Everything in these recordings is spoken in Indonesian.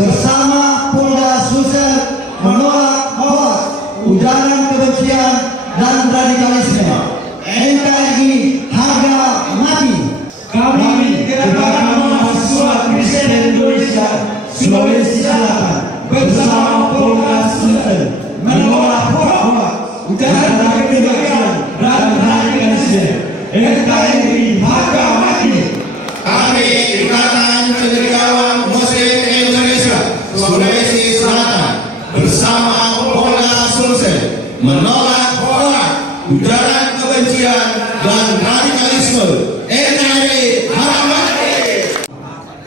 bersama Polda Sulsel menolak hoax, ujaran kebencian dan radikalisme. NKRI harga mati. Kami Gerakan Mahasiswa Kristen Indonesia Sulawesi Selatan bersama Polda Sulsel menolak hoax, ujaran kebencian dan radikalisme. NKRI harga mati. Kami Ikatan Cendekiawan Muslim Indonesia Sulawesi Selatan bersama Polda Sulsel menolak hoax, ujaran kebencian dan radikalisme. NKRI harga mati.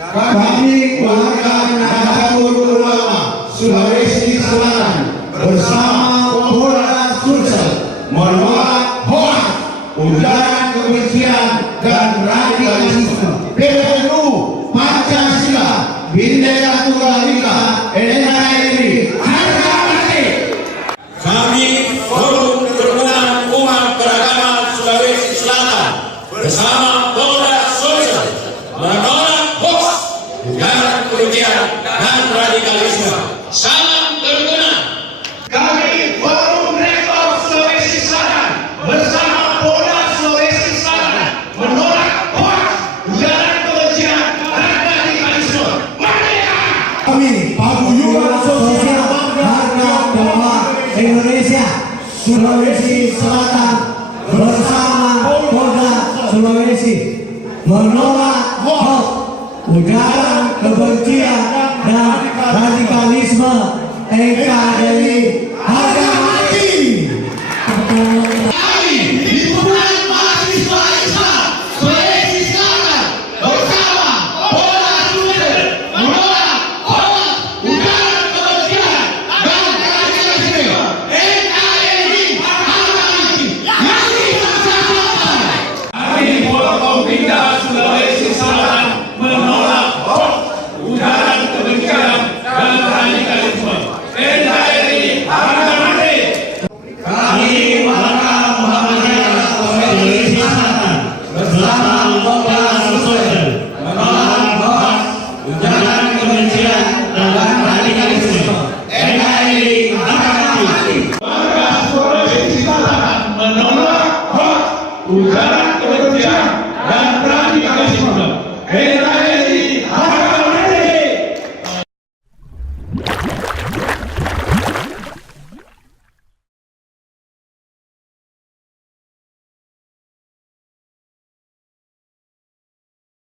Kami warga Nahdlatul Ulama Sulawesi Selatan bersama Polda Sulsel menolak hoax, ujaran kebencian dan radikalisme. PBNU Pancasila Bhinneka Tunggal Ika NKRI harga mati. Kami Forum Kerukunan Umat Beragama Sulawesi Selatan bersama Polda Sulsel menolak hoax, ujaran kebencian dan radikalisme. Salam kerukunan. Kami Forum Rektor Sulawesi Selatan bersama Polda Sulawesi Selatan menolak hoax, ujaran kebencian dan radikalisme. Merdeka! Kami Paguyuban Sosial Harga Dakwah Indonesia Sulawesi Selatan bersama Polda Sulawesi menolak hoax, ujaran kebencian dan radikalisme. NKRI